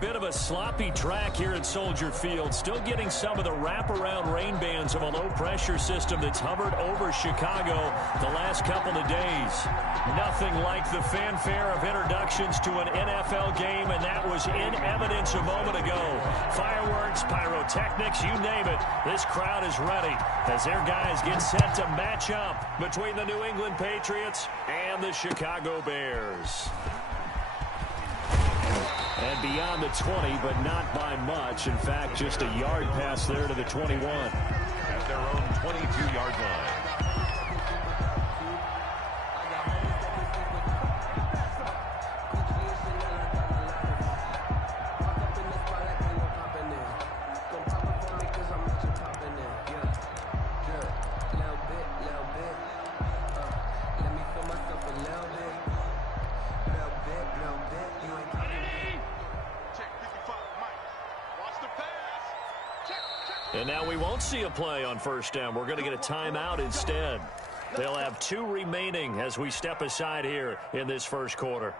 bit of a sloppy track here at Soldier Field. Still getting some of the wraparound rain bands of a low-pressure system that's hovered over Chicago the last couple of days. Nothing like the fanfare of introductions to an NFL game, and that was in evidence a moment ago. Fireworks, pyrotechnics, you name it. This crowd is ready as their guys get set to match up between the New England Patriots and the Chicago Bears. And beyond the 20, but not by much. In fact, just a yard pass there to the 21. At their own 22-yard line. And now we won't see a play on first down. We're going to get a timeout instead. They'll have 2 remaining as we step aside here in this first quarter.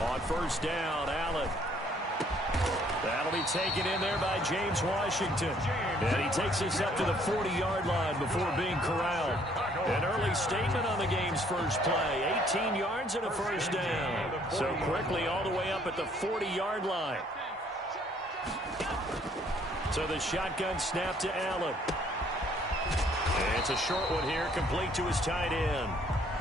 On first down, Allen. That'll be taken in there by James Washington. And he takes us up to the 40-yard line before being corralled. An early statement on the game's first play. 18 yards and a first down. So quickly all the way up at the 40-yard line. So the shotgun snap to Allen. And it's a short one here, complete to his tight end.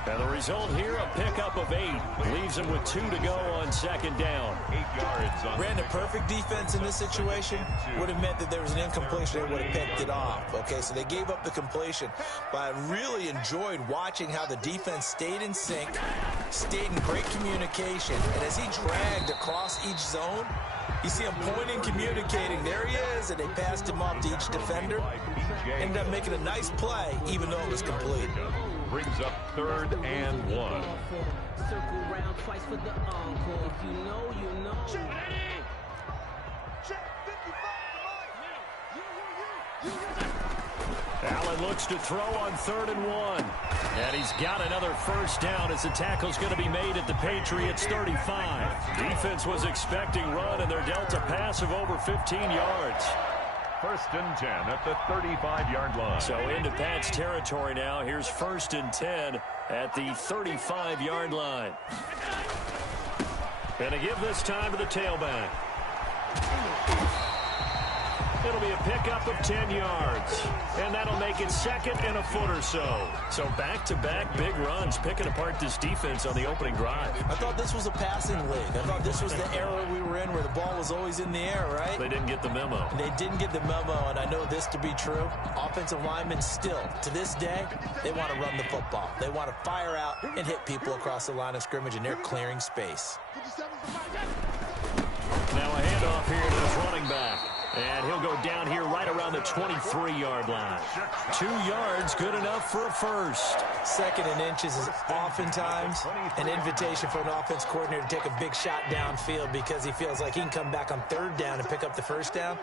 And the result here, a pickup of 8. Leaves him with 2 to go on second down. 8 yards on Ran a perfect defense in this situation. Would have meant that there was an incompletion. They would have picked it off. Okay, so they gave up the completion. But I really enjoyed watching how the defense stayed in sync, stayed in great communication. And as he dragged across each zone, you see him pointing, communicating. There he is, and they passed him off to each defender. Ended up making a nice play, even though it was complete. Brings up 3rd and 1. Circle round twice for the encore. If you know, you know. Allen looks to throw on 3rd and 1. And he's got another first down as the tackle's going to be made at the Patriots 35. Defense was expecting run, and they're dealt a pass of over 15 yards. 1st and 10 at the 35-yard line. So into Pat's territory now. Here's 1st and 10 at the 35-yard line. And to give this time to the tailback. It'll be a pickup of 10 yards. And that'll make it 2nd and a foot or so. So back-to-back big runs picking apart this defense on the opening drive. I thought this was a passing league. I thought this was the era we were in where the ball was always in the air, right? They didn't get the memo. They didn't get the memo, and I know this to be true. Offensive linemen still, to this day, they want to run the football. They want to fire out and hit people across the line of scrimmage, and they're clearing space. Now a handoff here to his running back. And he'll go down here right around the 23-yard line. 2 yards, good enough for a first. 2nd and inches is oftentimes an invitation for an offense coordinator to take a big shot downfield because he feels like he can come back on 3rd down and pick up the first down.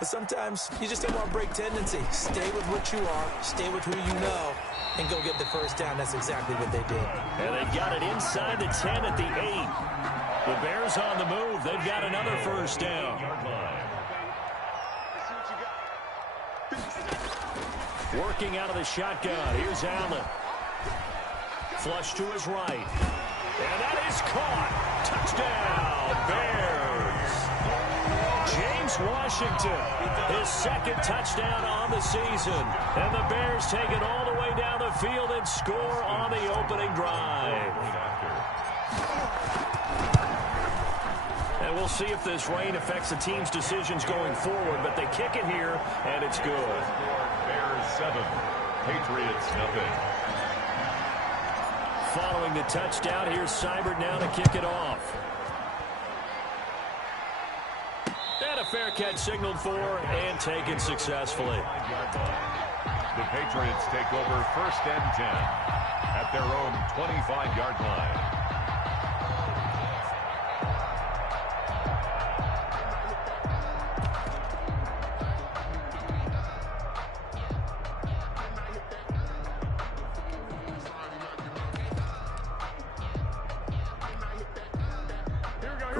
But sometimes you just don't want to break tendency. Stay with what you are, stay with who you know, and go get the first down. That's exactly what they did. And they've got it inside the 10 at the 8. The Bears on the move. They've got another first down. Working out of the shotgun. Here's Allen. Flush to his right. And that is caught. Touchdown, Bears. James Washington, his 2nd touchdown on the season. And the Bears take it all the way down the field and score on the opening drive. And we'll see if this rain affects the team's decisions going forward, but they kick it here, and it's good. Bears 7, Patriots nothing. Following the touchdown, here's Seibert now to kick it off. And a fair catch signaled for and taken successfully. The Patriots take over 1st and 10 at their own 25-yard line.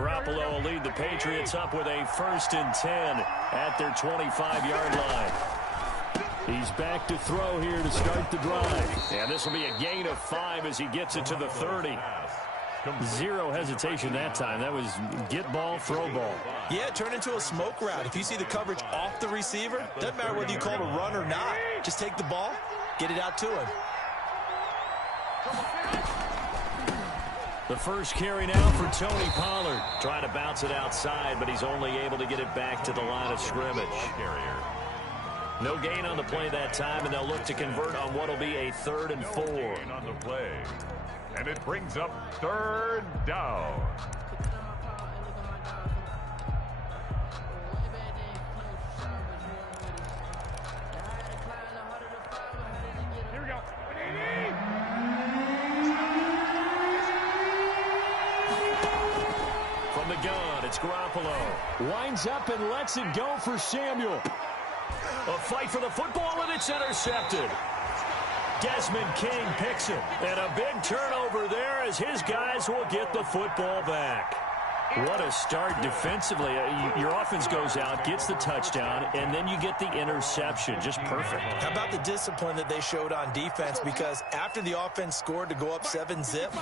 Garoppolo will lead the Patriots up with a 1st and 10 at their 25-yard line. He's back to throw here to start the drive. And this will be a gain of 5 as he gets it to the 30. Zero hesitation that time. That was get ball, throw ball. Yeah, it turned into a smoke route. If you see the coverage off the receiver, doesn't matter whether you call it a run or not. Just take the ball, get it out to him. The first carry now for Tony Pollard. Trying to bounce it outside, but he's only able to get it back to the line of scrimmage. No gain on the play that time, and they'll look to convert on what will be a 3rd and 4. On the play. And it brings up 3rd down. Here we go. From the gun, it's Garoppolo. Winds up and lets it go for Samuel. A fight for the football, and it's intercepted. Desmond King picks it. And a big turnover there as his guys will get the football back. What a start defensively. Your offense goes out, gets the touchdown, and then you get the interception. Just perfect. How about the discipline that they showed on defense? Because after the offense scored to go up 7-zip,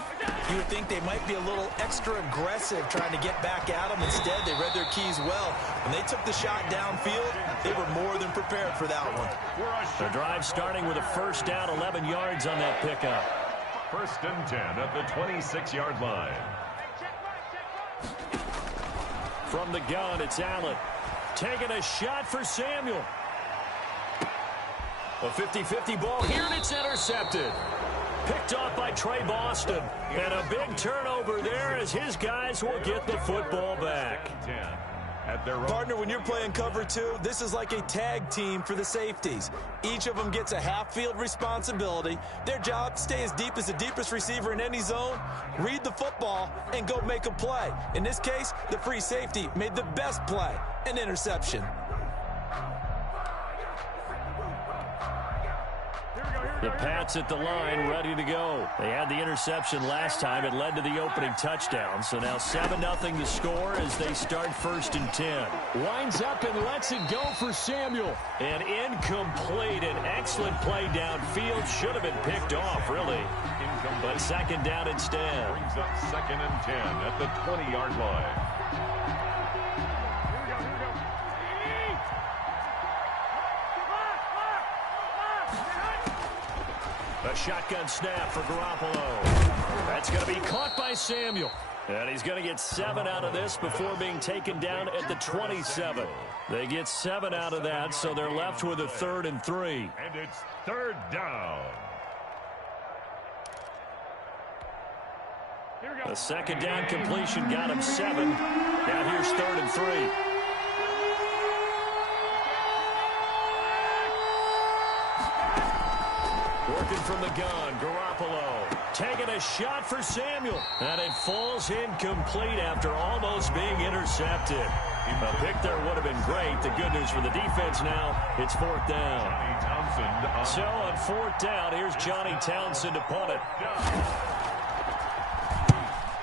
you would think they might be a little extra aggressive trying to get back at them. Instead, they read their keys well. When they took the shot downfield, they were more than prepared for that one. The drive starting with a 1st down, 11 yards on that pickup. 1st and 10 at the 26-yard line. From the gun, it's Allen. Taking a shot for Samuel. A 50-50 ball here, and it's intercepted. Picked off by Trey Boston. And a big turnover there as his guys will get the football back. Partner, when you're playing cover 2, this is like a tag team for the safeties. Each of them gets a half-field responsibility. Their job, stay as deep as the deepest receiver in any zone, read the football, and go make a play. In this case, the free safety made the best play, an interception. The Pats at the line, ready to go. They had the interception last time. It led to the opening touchdown. So now 7-0 the score as they start 1st and 10. Winds up and lets it go for Samuel. And incomplete. An excellent play downfield. Should have been picked off, really. But 2nd down instead. Brings up 2nd and 10 at the 20-yard line. A shotgun snap for Garoppolo. That's going to be caught by Samuel. And he's going to get 7 out of this before being taken down at the 27. They get 7 out of that, so they're left with a 3rd and 3. And it's 3rd down. A 2nd down completion got him 7. Now here's 3rd and 3. Working from the gun, Garoppolo taking a shot for Samuel. And it falls incomplete after almost being intercepted. A pick there would have been great. The good news for the defense now, it's 4th down. So on 4th down, here's Johnny Townsend to punt it.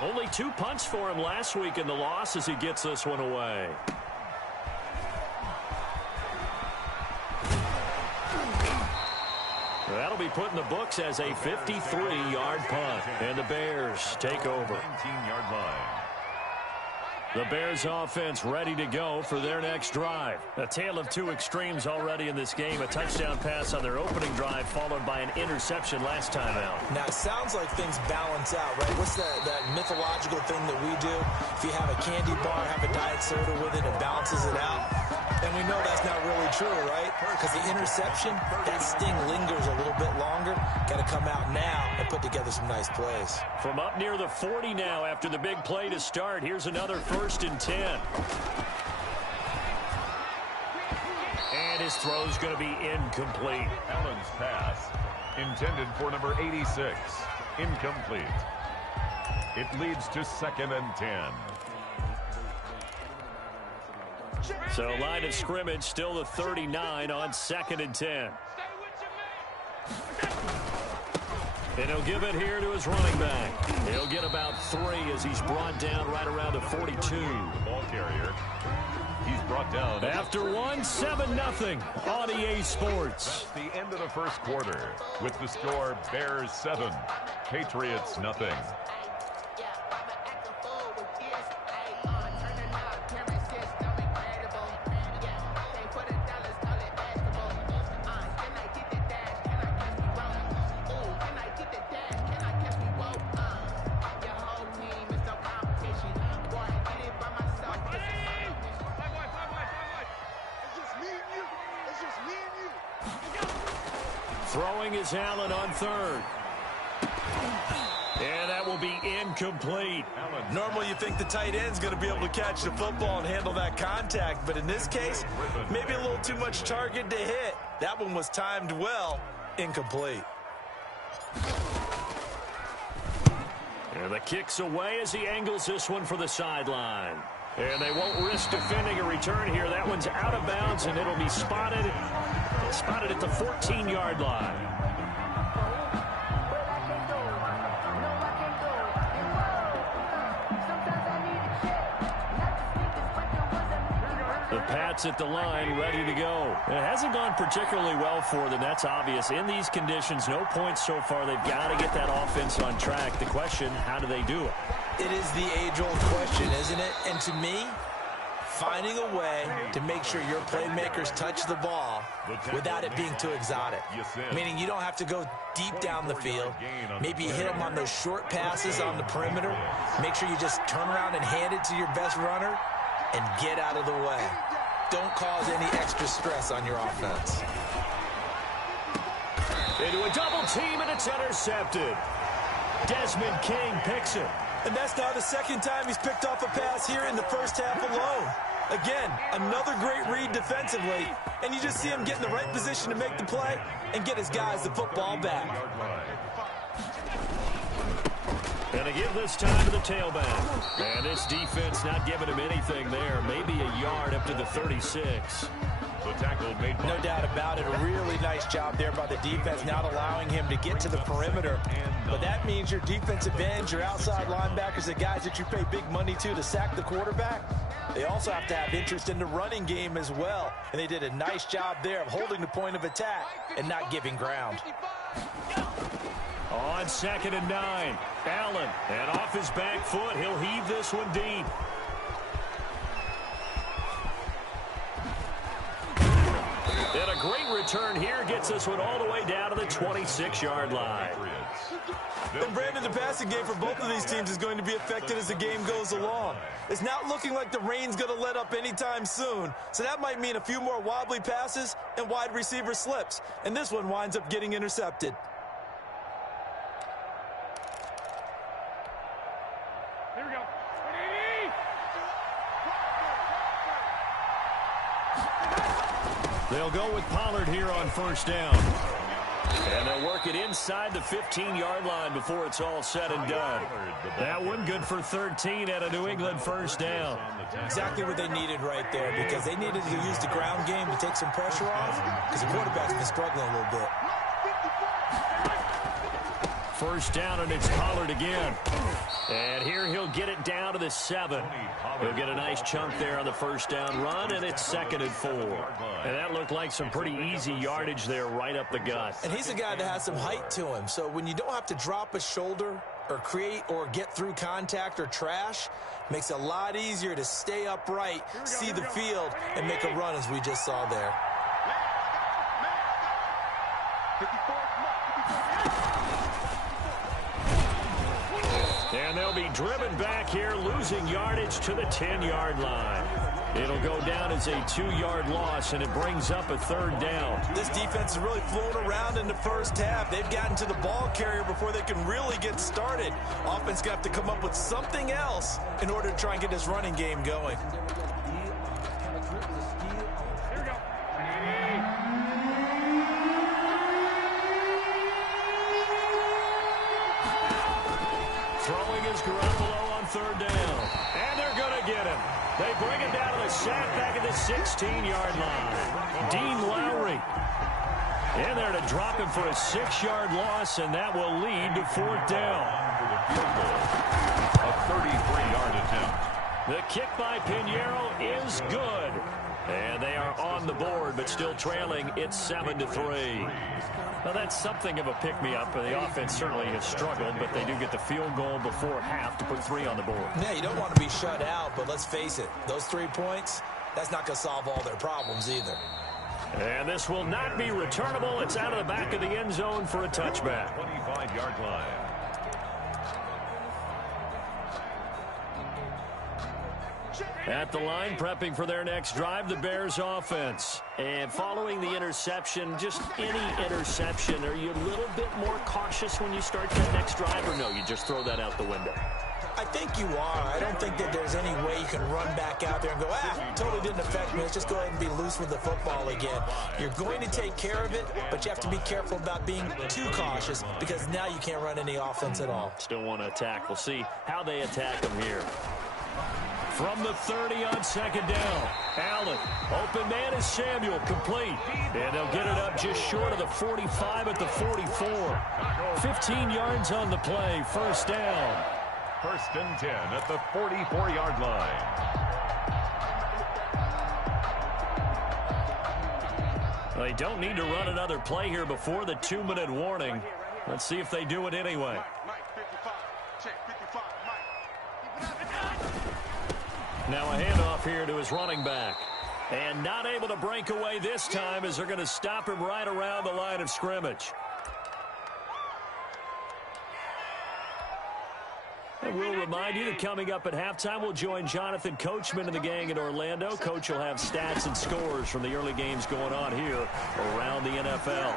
Only 2 punts for him last week in the loss as he gets this one away. That'll be put in the books as a 53-yard punt. And the Bears take over. 19-yard line. The Bears offense ready to go for their next drive. A tale of 2 extremes already in this game. A touchdown pass on their opening drive followed by an interception last time out. Now, it sounds like things balance out, right? What's that mythological thing that we do? If you have a candy bar, have a diet soda with it, it balances it out. And we know that's not really true, right? Because the interception, that sting lingers a little bit longer. Got to come out now and put together some nice plays. From up near the 40 now after the big play to start, here's another 1st and 10. And his throw's going to be incomplete. Allen's pass intended for number 86. Incomplete. It leads to 2nd and 10. So line of scrimmage still the 39 on 2nd and 10. And he'll give it here to his running back. He'll get about 3 as he's brought down right around the 42. The ball carrier. He's brought down. After 1, 7-0 on EA Sports. That's the end of the first quarter with the score Bears 7, Patriots nothing. Throwing is Allen on 3rd. And that will be incomplete. Normally you think the tight end's going to be able to catch the football and handle that contact, but in this case, maybe a little too much target to hit. That one was timed well. Incomplete. And the kick's away as he angles this one for the sideline. And they won't risk defending a return here. That one's out of bounds, and it'll be spotted at the 14-yard line. The Pats at the line, ready to go. It hasn't gone particularly well for them. That's obvious. In these conditions, no points so far. They've got to get that offense on track. The question, how do they do it? It is the age-old question, isn't it? And to me, finding a way to make sure your playmakers touch the ball without it being too exotic. Meaning you don't have to go deep down the field. Maybe you hit them on those short passes on the perimeter. Make sure you just turn around and hand it to your best runner and get out of the way. Don't cause any extra stress on your offense. Into a double team, and it's intercepted. Desmond King picks it. And that's now the second time he's picked off a pass here in the first half alone. Again, another great read defensively, and you just see him get in the right position to make the play and get his guys the football back. And a give this time to the tailback. And this defense not giving him anything there. Maybe a yard up to the 36. The tackle made by no doubt about it. A really nice job there by the defense, not allowing him to get to the perimeter. But that means your defensive ends, your outside linebackers, the guys that you pay big money to sack the quarterback, they also have to have interest in the running game as well. And they did a nice job there of holding the point of attack and not giving ground. On 2nd and 9, Allen, and off his back foot, he'll heave this one deep. And a great return here gets this one all the way down to the 26-yard line. And Brandon, the passing game for both of these teams is going to be affected as the game goes along. It's not looking like the rain's going to let up anytime soon, so that might mean a few more wobbly passes and wide receiver slips. And this one winds up getting intercepted. Here we go. They'll go with Pollard here on 1st down. And they'll work it inside the 15-yard line before it's all said and done. That one good for 13 at a New England 1st down. Exactly what they needed right there, because they needed to use the ground game to take some pressure off, because the quarterback's been struggling a little bit. 1st down, and it's Pollard again. And here he'll get it down to the 7. He'll get a nice chunk there on the 1st down run, and it's 2nd and 4. And that looked like some pretty easy yardage there right up the gut. And he's a guy that has some height to him, so when you don't have to drop a shoulder or create or get through contact or trash, makes it a lot easier to stay upright, see the field, and make a run as we just saw there. And they'll be driven back here, losing yardage to the 10-yard line. It'll go down as a 2-yard loss, and it brings up a 3rd down. This defense is really flown around in the first half. They've gotten to the ball carrier before they can really get started. Offense going to have to come up with something else in order to try and get this running game going. Throwing is Garoppolo on 3rd down. And they're going to get him. They bring him down to the sack back at the 16-yard line. Dean Lowry. In there to drop him for a 6-yard loss, and that will lead to 4th down. A 33-yard attempt. The kick by Pinheiro is good. And they are on the board, but still trailing. It's 7-3. Now, that's something of a pick-me-up. The offense certainly has struggled, but they do get the field goal before half to put 3 on the board. Yeah, you don't want to be shut out, but let's face it, those 3 points, that's not going to solve all their problems either. And this will not be returnable. It's out of the back of the end zone for a touchback. 25-yard line. At the line, prepping for their next drive, the Bears offense. And following the interception, just any interception, are you a little bit more cautious when you start that next drive, or no, you just throw that out the window? I think you are. I don't think that there's any way you can run back out there and go, totally didn't affect me. Let's just go ahead and be loose with the football again. You're going to take care of it, but you have to be careful about being too cautious because now you can't run any offense at all. Still want to attack. We'll see how they attack them here. From the 30 on 2nd down, Allen. Open man is Samuel, complete. And they'll get it up just short of the 45 at the 44. 15 yards on the play, 1st down. 1st and 10 at the 44-yard line. They don't need to run another play here before the 2-minute warning. Let's see if they do it anyway. Now a handoff here to his running back. And not able to break away this time as they're going to stop him right around the line of scrimmage. And we'll remind you that coming up at halftime, we'll join Jonathan Coachman and the gang in Orlando. Coach will have stats and scores from the early games going on here around the NFL.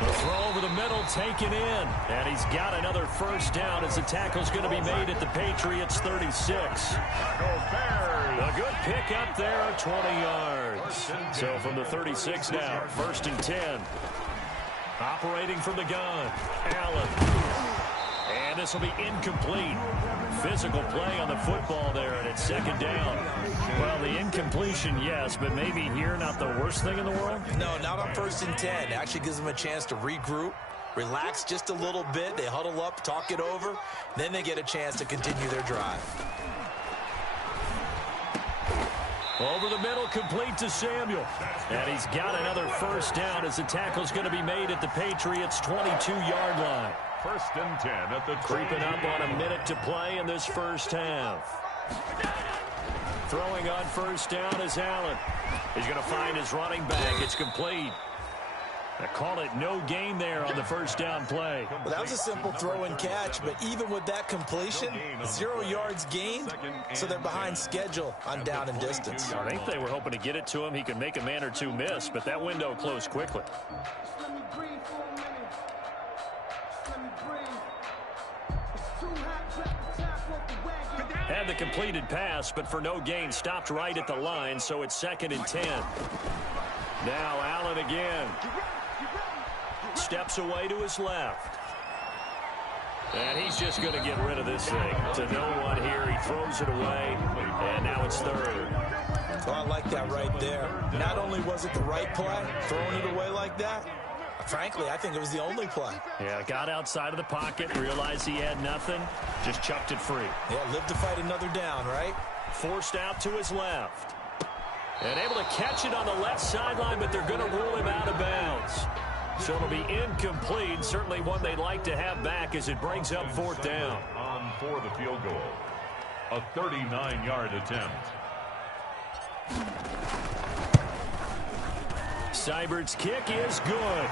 The throw over the middle taken in. And he's got another 1st down as the tackle's going to be made at the Patriots 36. A good pick up there, 20 yards. So from the 36 now, 1st and 10. Operating from the gun, Allen. And this will be incomplete. Physical play on the football there, and it's 2nd down. Well, the incompletion, yes, but maybe here not the worst thing in the world? No, not on 1st and 10. It actually gives them a chance to regroup, relax just a little bit. They huddle up, talk it over. Then they get a chance to continue their drive. Over the middle, complete to Samuel. And he's got another 1st down as the tackle's going to be made at the Patriots' 22-yard line. 1st and 10 at the creeping up on a minute to play in this 1st half. Throwing on 1st down is Allen. He's going to find his running back. It's complete. I call it no gain there on the 1st down play. Well, that was a simple throw and catch, but even with that completion, 0 yards gained, so they're behind schedule on down and distance. I think they were hoping to get it to him. He could make a man or two miss, but that window closed quickly. Had the completed pass, but for no gain, stopped right at the line, so it's 2nd and 10. Now Allen again. Steps away to his left. And he's just going to get rid of this thing. To no one here, he throws it away, and now it's 3rd. Well, I like that right there. Not only was it the right play, throwing it away like that, frankly, I think it was the only play. Yeah, got outside of the pocket, realized he had nothing, just chucked it free. Yeah, lived to fight another down, right? Forced out to his left. And able to catch it on the left sideline, but they're going to rule him out of bounds. So it'll be incomplete, certainly one they'd like to have back as it brings up 4th down. On for the field goal. A 39-yard attempt. Seibert's kick is good.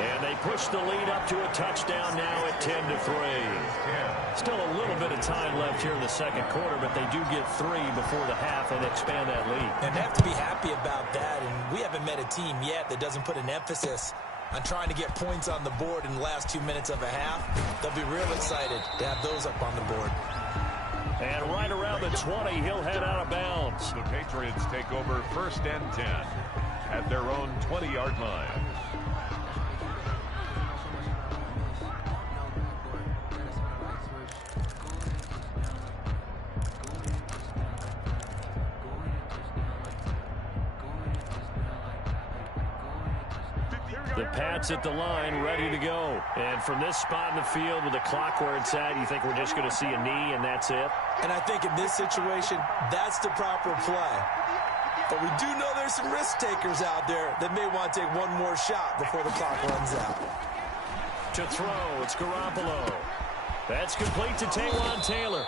And they push the lead up to a touchdown now at 10-3. Still a little bit of time left here in the 2nd quarter, but they do get 3 before the half and expand that lead. And they have to be happy about that, and we haven't met a team yet that doesn't put an emphasis on trying to get points on the board in the last 2 minutes of a half. They'll be real excited to have those up on the board. And right around the 20, he'll head out of bounds. The Patriots take over 1st and 10 at their own 20-yard line. The Pats at the line, ready to go. And from this spot in the field with the clock where it's at, you think we're just going to see a knee and that's it? And I think in this situation, that's the proper play. But we do know there's some risk takers out there that may want to take one more shot before the clock runs out. To throw, it's Garoppolo. That's complete to Taywan Taylor.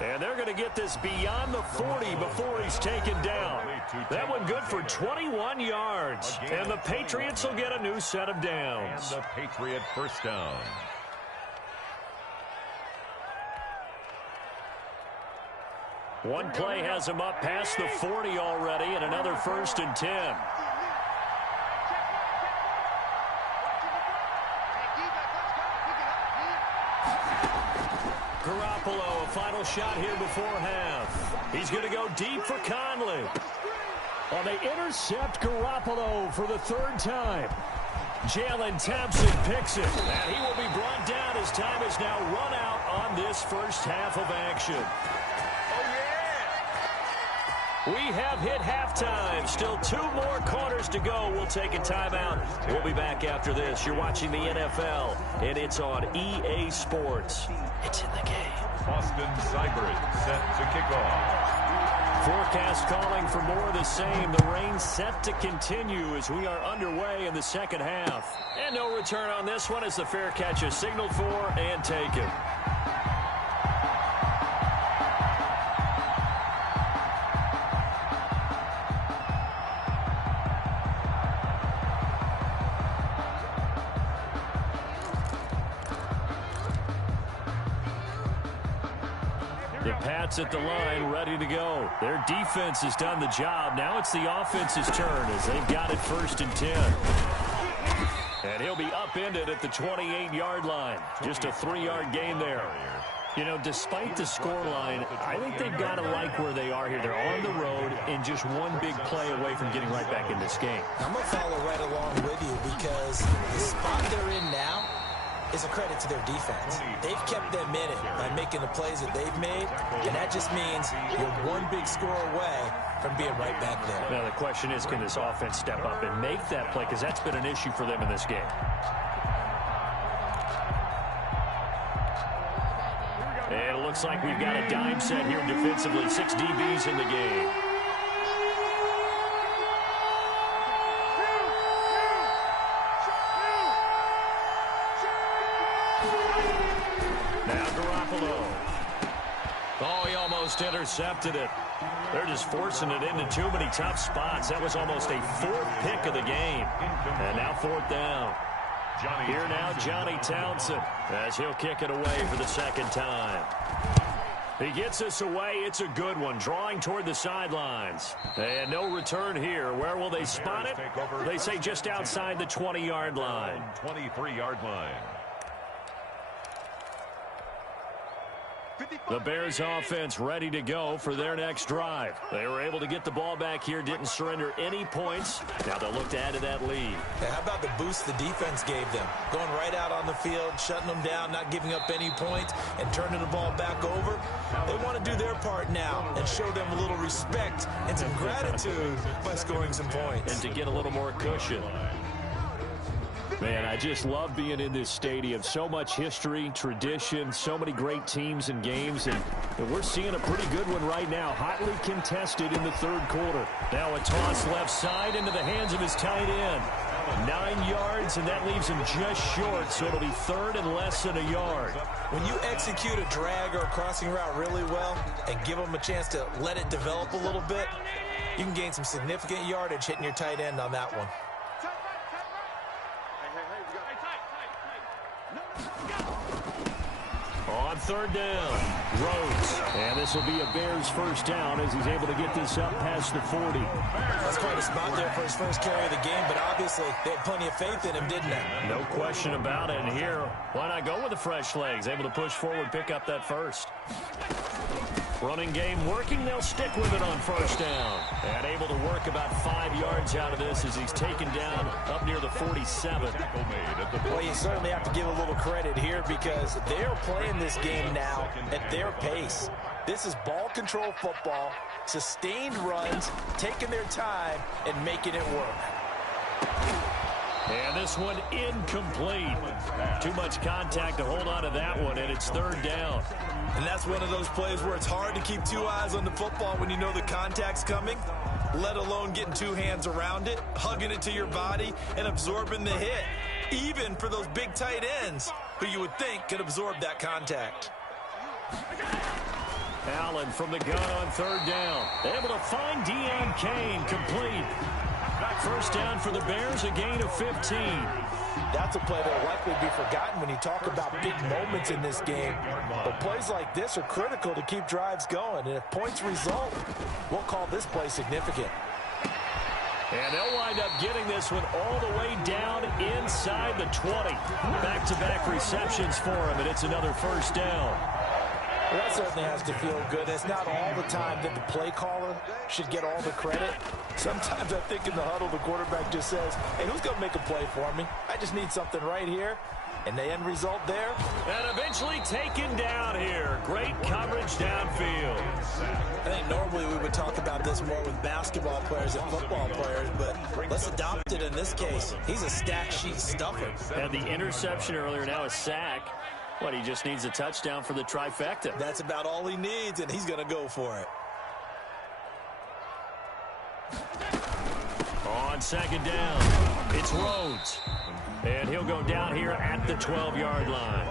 And they're going to get this beyond the 40 before he's taken down. That one good for 21 yards. And the Patriots will get a new set of downs. And the Patriot first down. One play has him up past the 40 already, and another 1st and 10. Garoppolo, a final shot here before half. He's going to go deep for Conley. Oh, they intercept Garoppolo for the 3rd time. Jalen Thompson picks it, and he will be brought down as time is now run out on this first half of action. We have hit halftime. Still 2 more quarters to go. We'll take a timeout. We'll be back after this. You're watching the NFL, and it's on EA Sports. It's in the game. Austin Seibert set to kick off. Forecast calling for more of the same. The rain set to continue as we are underway in the second half. And no return on this one as the fair catch is signaled for and taken. The Pats at the line, ready to go. Their defense has done the job. Now it's the offense's turn as they've got it 1st and 10. And he'll be upended at the 28-yard line. Just a 3-yard gain there. You know, despite the scoreline, I think they've got to like where they are here. They're on the road and just one big play away from getting right back in this game. I'm going to follow right along with you because the spot they're in now is a credit to their defense. They've kept them in it by making the plays that they've made, and that just means you're one big score away from being right back there. Now, the question is, can this offense step up and make that play? Because that's been an issue for them in this game. And it looks like we've got a dime set here defensively. 6 DBs in the game. Now Garoppolo. Oh, he almost intercepted it. They're just forcing it into too many tough spots. That was almost a 4th pick of the game. And now 4th down. Here now, Johnny Townsend, as he'll kick it away for the 2nd time. He gets this away. It's a good one, drawing toward the sidelines. And no return here. Where will they spot it? They say just outside the 20-yard line. 23-yard line. The Bears offense ready to go for their next drive. They were able to get the ball back here, didn't surrender any points. Now they'll look to add to that lead. Hey, how about the boost the defense gave them? Going right out on the field, shutting them down, not giving up any points, and turning the ball back over. They want to do their part now and show them a little respect and some gratitude by scoring some points. And to get a little more cushion. Man, I just love being in this stadium. So much history, tradition, so many great teams and games, and we're seeing a pretty good one right now. Hotly contested in the 3rd quarter. Now a toss left side into the hands of his tight end. 9 yards, and that leaves him just short, so it'll be 3rd and less than a yard. When you execute a drag or a crossing route really well and give them a chance to let it develop a little bit, you can gain some significant yardage hitting your tight end on that one. On 3rd down, Rhodes. And this will be a Bears first down as he's able to get this up past the 40. That's quite a spot there for his first carry of the game, but obviously they had plenty of faith in him, didn't they? No question about it. And here, why not go with the fresh legs? Able to push forward, pick up that first. Running game working. They'll stick with it on first down. And able to work about 5 yards out of this as he's taken down up near the 47. Well, you certainly have to give a little credit here because they're playing this game now at their pace. This is ball control football, sustained runs, taking their time, and making it work. And this one incomplete. Too much contact to hold on to that one, and it's third down. And that's one of those plays where it's hard to keep two eyes on the football when you know the contact's coming, let alone getting two hands around it, hugging it to your body, and absorbing the hit, even for those big tight ends who you would think could absorb that contact. Allen from the gun on third down. Able to find Deion Kane, complete. First down for the Bears, a gain of 15. That's a play that will likely be forgotten when you talk about big moments in this game. But plays like this are critical to keep drives going. And if points result, we'll call this play significant. And they'll wind up getting this one all the way down inside the 20. Back-to-back receptions for him, and it's another first down. Well, that certainly has to feel good. It's not all the time that the play caller should get all the credit. Sometimes I think in the huddle, the quarterback just says, hey, who's going to make a play for me? I just need something right here. And the end result there. And eventually taken down here. Great coverage downfield. I think normally we would talk about this more with basketball players and football players, but let's adopt it in this case. He's a stack sheet stuffer. Had the interception earlier, now a sack. What, he just needs a touchdown for the trifecta. That's about all he needs, and he's going to go for it. On second down, it's Rhodes. And he'll go down here at the 12-yard line.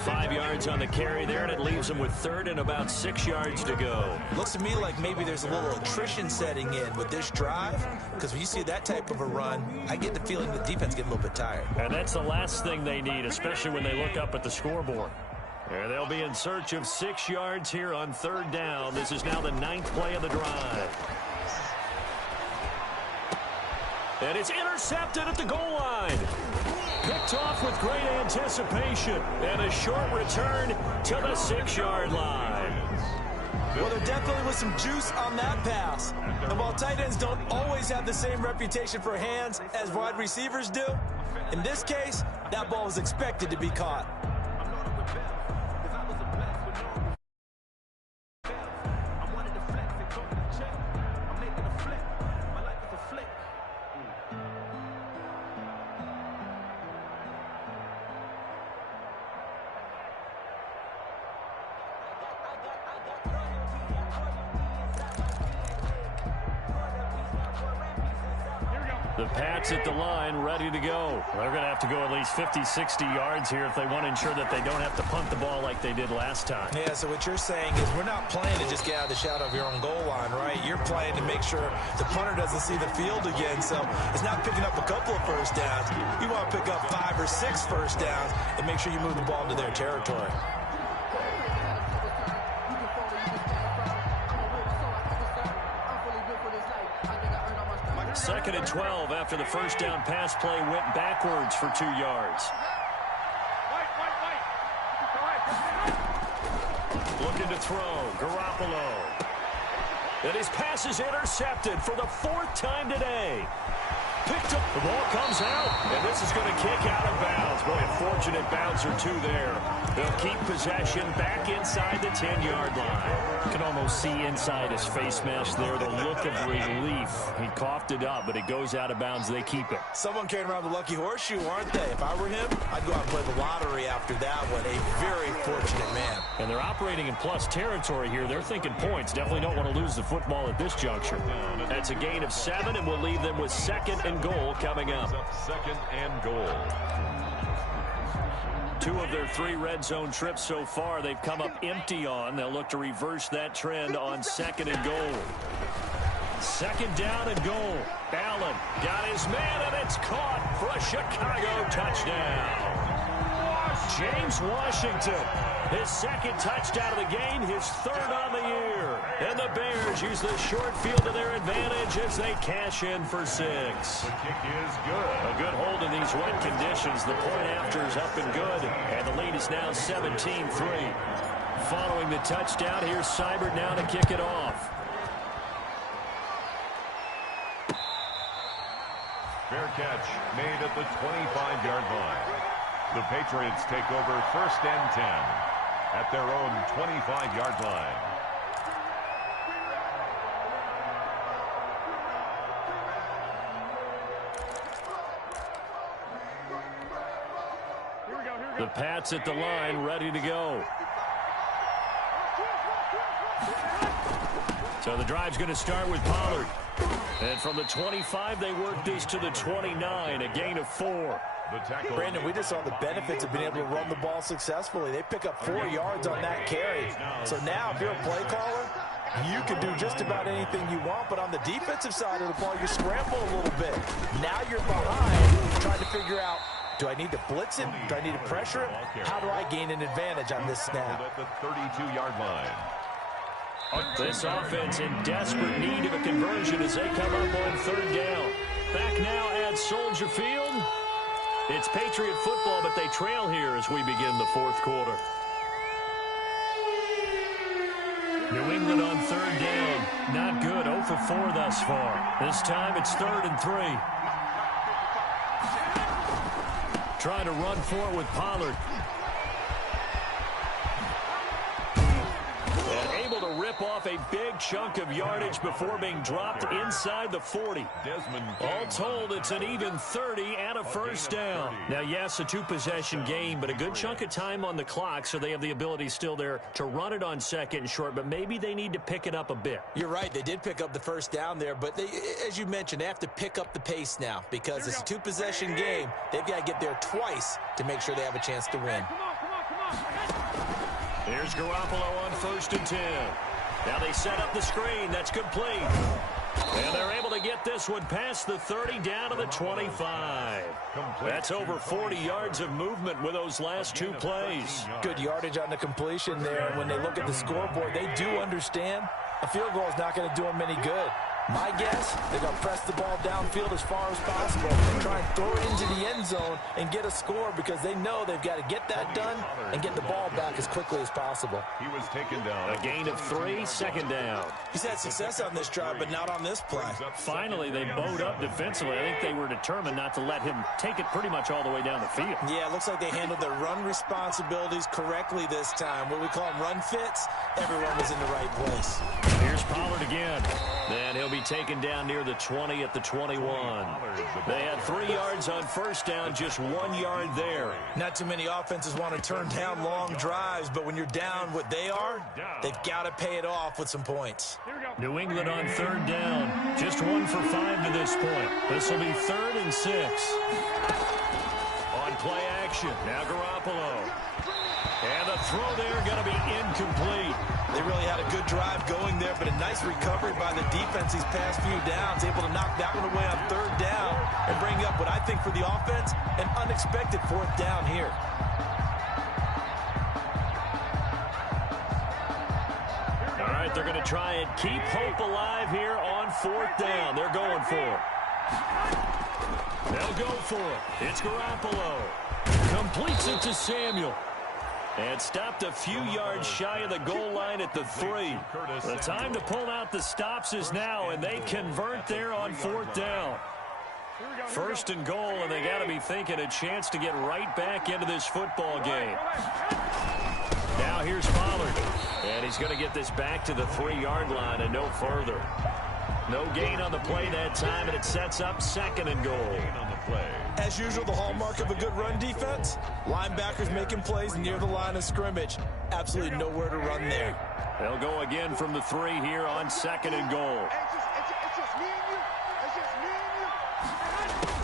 5 yards on the carry there, and it leaves him with third and about 6 yards to go. Looks to me like maybe there's a little attrition setting in with this drive, because when you see that type of a run, I get the feeling the defense gets a little bit tired. And that's the last thing they need, especially when they look up at the scoreboard. And they'll be in search of 6 yards here on third down. This is now the 9th play of the drive. And it's intercepted at the goal line. Picked off with great anticipation. And a short return to the 6-yard line. Well, there definitely was some juice on that pass. And while tight ends don't always have the same reputation for hands as wide receivers do, in this case, that ball was expected to be caught. The Pats at the line, ready to go. They're going to have to go at least 50, 60 yards here if they want to ensure that they don't have to punt the ball like they did last time. Yeah, so what you're saying is we're not playing to just get out of the shadow of your own goal line, right? You're playing to make sure the punter doesn't see the field again. So it's not picking up a couple of first downs. You want to pick up 5 or 6 first downs and make sure you move the ball into their territory. Second and 12 after the first down pass play went backwards for 2 yards. Looking to throw, Garoppolo. And his pass is intercepted for the 4th time today. Picked up, the ball comes out, and this is going to kick out of bounds. Boy, a fortunate bounce or two there. They'll keep possession back inside the 10-yard line. You can almost see inside his face mask there the look of relief. He coughed it up, but it goes out of bounds. They keep it. Someone carrying around the lucky horseshoe, aren't they? If I were him, I'd go out and play the lottery after that one. A very fortunate man. And they're operating in plus territory here. They're thinking points. Definitely don't want to lose the football at this juncture. That's a gain of 7, and we'll leave them with second and goal coming up. Second and goal. 2 of their 3 red zone trips so far, they've come up empty on. They'll look to reverse that trend on second and goal. Second down and goal. Allen got his man, and it's caught for a Chicago touchdown. James Washington, his 2nd touchdown of the game, his 3rd on the year. And the Bears use the short field to their advantage as they cash in for 6. The kick is good. A good hold in these wet conditions. The point after is up and good, and the lead is now 17-3. Following the touchdown, here's Seibert now to kick it off. Fair catch made at the 25-yard line. The Patriots take over 1st and 10 at their own 25-yard line. Pats at the line, ready to go. So the drive's going to start with Pollard. And from the 25, they work this to the 29, a gain of 4. Brandon, we just saw the benefits of being able to run the ball successfully. They pick up 4 yards on that carry. So now, if you're a play caller, you can do just about anything you want, but on the defensive side of the ball, you scramble a little bit. Now you're behind, trying to figure out, do I need to blitz him? Do I need to pressure him? How do I gain an advantage on this snap? At the 32-yard line. This offense in desperate need of a conversion as they come up on 3rd down. Back now at Soldier Field. It's Patriot football, but they trail here as we begin the 4th quarter. New England on 3rd down. Not good. 0 for 4 thus far. This time it's 3rd and 3. Trying to run for it with Pollard. And able to rip off a big chunk of yardage before being dropped inside the 40. All told, it's an even 30 and a 1st down. Now, yes, a 2-possession game, but a good chunk of time on the clock, so they have the ability still there to run it on 2nd and short, but maybe they need to pick it up a bit. You're right. They did pick up the 1st down there, but they, as you mentioned, they have to pick up the pace now because it's a 2-possession game. They've got to get there twice to make sure they have a chance to win. Here's Garoppolo on 1st and 10. Now they set up the screen. That's complete. And they're able to get this one past the 30 down to the 25. That's over 40 yards of movement with those last 2 plays. Good yardage on the completion there. And when they look at the scoreboard, they do understand a field goal is not going to do them any good. My guess, they're going to press the ball downfield as far as possible and try and throw it into the end zone and get a score because they know they've got to get that done and get the ball back as quickly as possible. He was taken down. A gain of 3, 2nd down. He's had success on this drive, but not on this play. Finally, they bowed up defensively. I think they were determined not to let him take it pretty much all the way down the field. Yeah, it looks like they handled their run responsibilities correctly this time. What we call them run fits, everyone was in the right place. Here's Pollard again. Then he'll be taken down near the 20 at the 21. They had 3 yards on 1st down, just 1 yard there. Not too many offenses want to turn down long drives, but when you're down what they are, they've got to pay it off with some points. New England on 3rd down, just 1 for 5 to this point. This will be 3rd and 6. On play action, now Garoppolo. And the throw there going to be incomplete. They really had a good drive going there, but a nice recovery by the defense these past few downs, able to knock that one away on 3rd down and bring up what I think for the offense, an unexpected 4th down here. All right, they're going to try and keep hope alive here on 4th down. They're going for it. They'll go for it. It's Garoppolo. Completes it to Samuel. And stopped a few yards shy of the goal line at the 3. The time to pull out the stops is now, and they convert there on 4th down. 1st and goal, and they got to be thinking a chance to get right back into this football game. Now here's Pollard, and he's going to get this back to the 3-yard line and no further. No gain on the play that time, and it sets up 2nd and goal. As usual, the hallmark of a good run defense, linebackers making plays near the line of scrimmage. Absolutely nowhere to run there. They'll go again from the 3 here on 2nd and goal.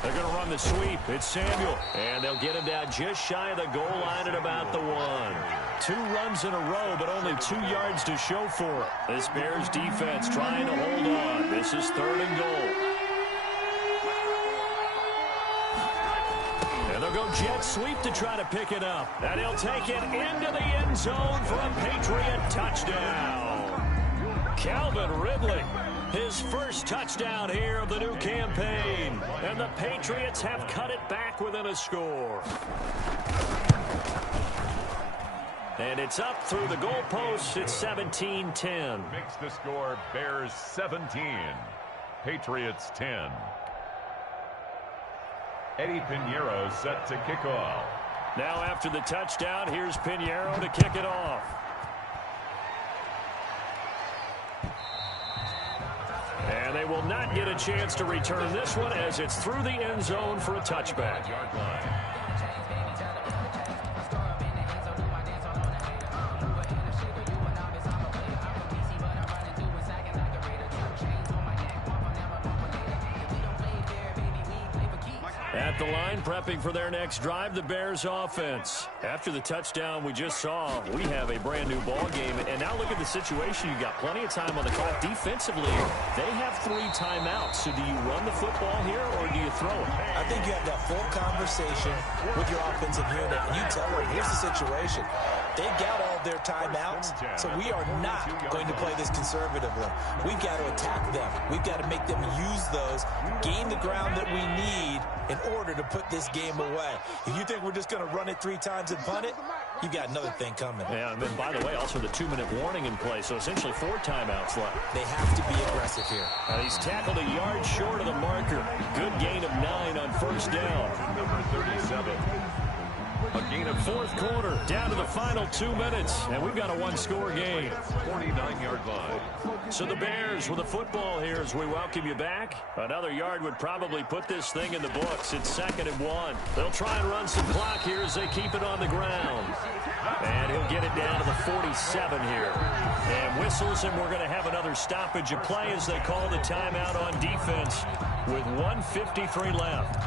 They're going to run the sweep. It's Samuel. And they'll get him down just shy of the goal line at about the 1. 2 runs in a row, but only 2 yards to show for it. This Bears defense trying to hold on. This is 3rd and goal. And they'll go jet sweep to try to pick it up. And he'll take it into the end zone for a Patriot touchdown. Calvin Ridley, his first touchdown here of the new campaign. And the Patriots have cut it back within a score. And it's up through the goalposts. It's 17-10. Makes the score Bears 17, Patriots 10. Eddie Pinheiro set to kick off. Now after the touchdown, here's Pinheiro to kick it off. And they will not get a chance to return this one as it's through the end zone for a touchback. At the line, prepping for their next drive, the Bears offense. After the touchdown we just saw, we have a brand new ball game. And now look at the situation. You've got plenty of time on the clock. Defensively, they have 3 timeouts. So do you run the football here or do you throw it? I think you have that full conversation with your offensive unit, and you tell them, here's the situation. They've got all their timeouts, so we are not going to play this conservatively. We've got to attack them. We've got to make them use those, gain the ground that we need in order to put this game away. If you think we're just going to run it 3 times and punt it, you've got another thing coming. Yeah, and then, by the way, also the 2-minute warning in play, so essentially 4 timeouts left. They have to be aggressive here. And he's tackled a yard short of the marker. Good gain of 9 on first down. Number 37. A gain of 4th quarter, down to the final 2 minutes, and we've got a 1-score game. 49-yard line. So the Bears with the football here as we welcome you back. Another yard would probably put this thing in the books. It's 2nd and 1. They'll try and run some clock here as they keep it on the ground. And he'll get it down to the 47 here. And whistles, and we're going to have another stoppage of play as they call the timeout on defense with 1:53 left.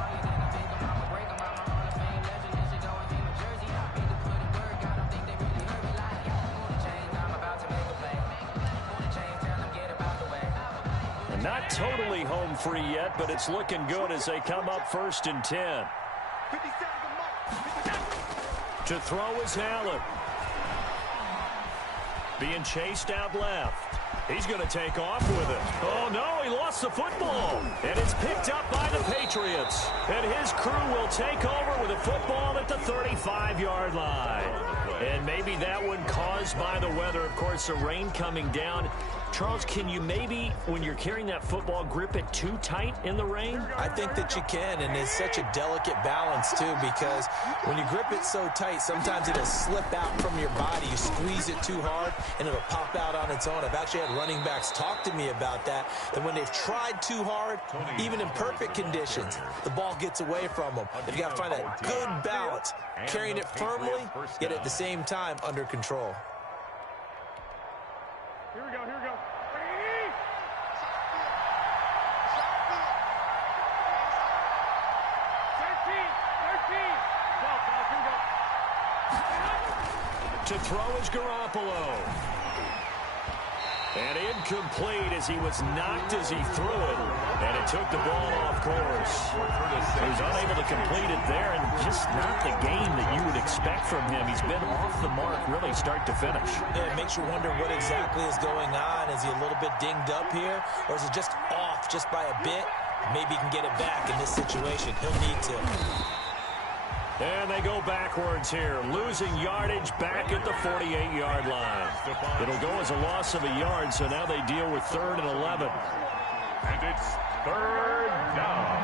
Not totally home free yet, but it's looking good as they come up 1st and 10. To throw is Allen. Being chased out left. He's going to take off with it. Oh, no, he lost the football. And it's picked up by the Patriots. And his crew will take over with a football at the 35-yard line. And maybe that one caused by the weather. Of course, the rain coming down. Charles, can you maybe, when you're carrying that football, grip it too tight in the rain? I think that you can, and it's such a delicate balance, too, because when you grip it so tight, sometimes it'll slip out from your body. You squeeze it too hard, and it'll pop out on its own. I've actually had running backs talk to me about that when they've tried too hard, even in perfect conditions, the ball gets away from them. They've got to find a good balance, carrying it firmly, yet at the same time under control. Here we go, here we go. To throw is Garoppolo. And incomplete as he was knocked as he threw it. And it took the ball off course. He was unable to complete it there, and just not the game that you would expect from him. He's been off the mark really start to finish. Yeah, it makes you wonder what exactly is going on. Is he a little bit dinged up here, or is it just off just by a bit? Maybe he can get it back in this situation. He'll need to. And they go backwards here, losing yardage back at the 48-yard line. It'll go as a loss of a yard, so now they deal with 3rd and 11. And it's 3rd down.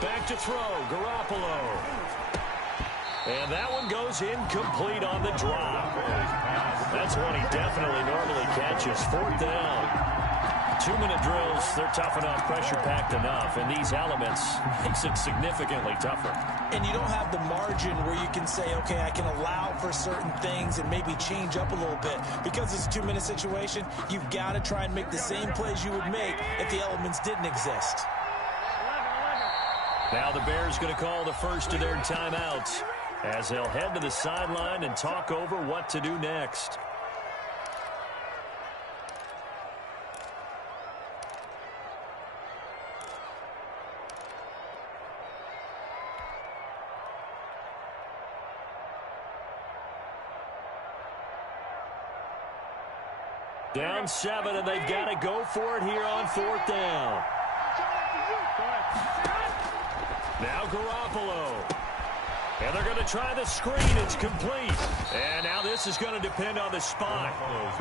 Back to throw, Garoppolo. And that one goes incomplete on the drop. That's one he definitely normally catches. 4th down. 2-minute drills, they're tough enough, pressure-packed enough, and these elements makes it significantly tougher. And you don't have the margin where you can say, okay, I can allow for certain things and maybe change up a little bit. Because it's a 2-minute situation, you've got to try and make the same plays you would make if the elements didn't exist. Now the Bears going to call the first of their timeouts as they'll head to the sideline and talk over what to do next. Down 7, and they've got to go for it here on 4th down. Now Garoppolo. And they're going to try the screen. It's complete. And now this is going to depend on the spot.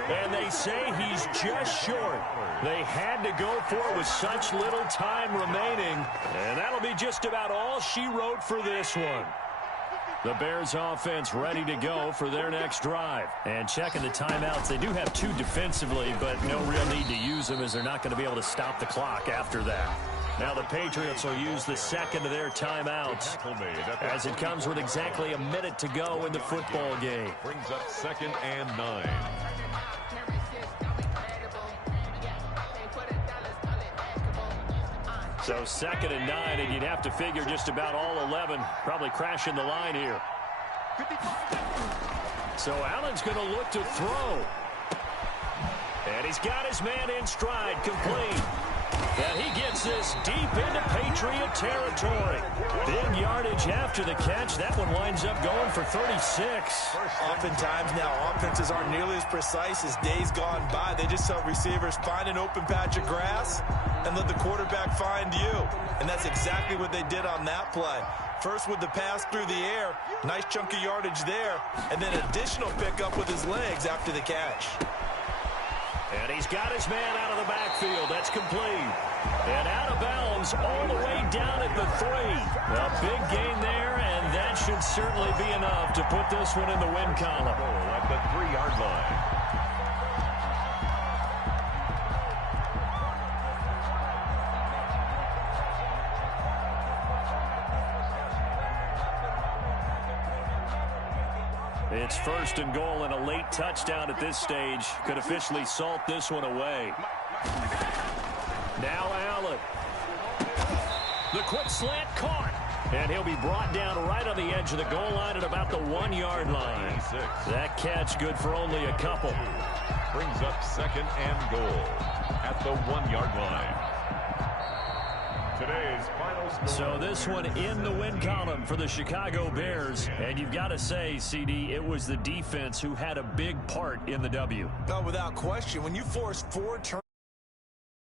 And they say he's just short. They had to go for it with such little time remaining. And that'll be just about all she wrote for this one. The Bears offense ready to go for their next drive. And checking the timeouts, they do have 2 defensively, but no real need to use them as they're not going to be able to stop the clock after that. Now the Patriots will use the second of their timeouts as it comes with exactly a minute to go in the football game. Brings up 2nd and 9. So 2nd and 9, and you'd have to figure just about all 11 probably crashing the line here. So Allen's going to look to throw. And he's got his man in stride, complete. And he gets this deep into Patriot territory. Big yardage after the catch. That one winds up going for 36. Oftentimes now, offenses aren't nearly as precise as days gone by. They just tell receivers, find an open patch of grass and let the quarterback find you. And that's exactly what they did on that play. First with the pass through the air, nice chunk of yardage there, and then additional pickup with his legs after the catch. And he's got his man out of the backfield. That's complete. And out of bounds all the way down at the 3. A big gain there, and that should certainly be enough to put this one in the win column. At the 3-yard line. It's 1st and goal, and a late touchdown at this stage could officially salt this one away. Now Allen. The quick slant caught. And he'll be brought down right on the edge of the goal line at about the 1-yard line. That catch good for only a couple. Brings up 2nd and goal at the 1-yard line. Today's final score. So this one in the win column for the Chicago Bears. And you've got to say, CD, it was the defense who had a big part in the W. No, without question. When you force 4 turnovers.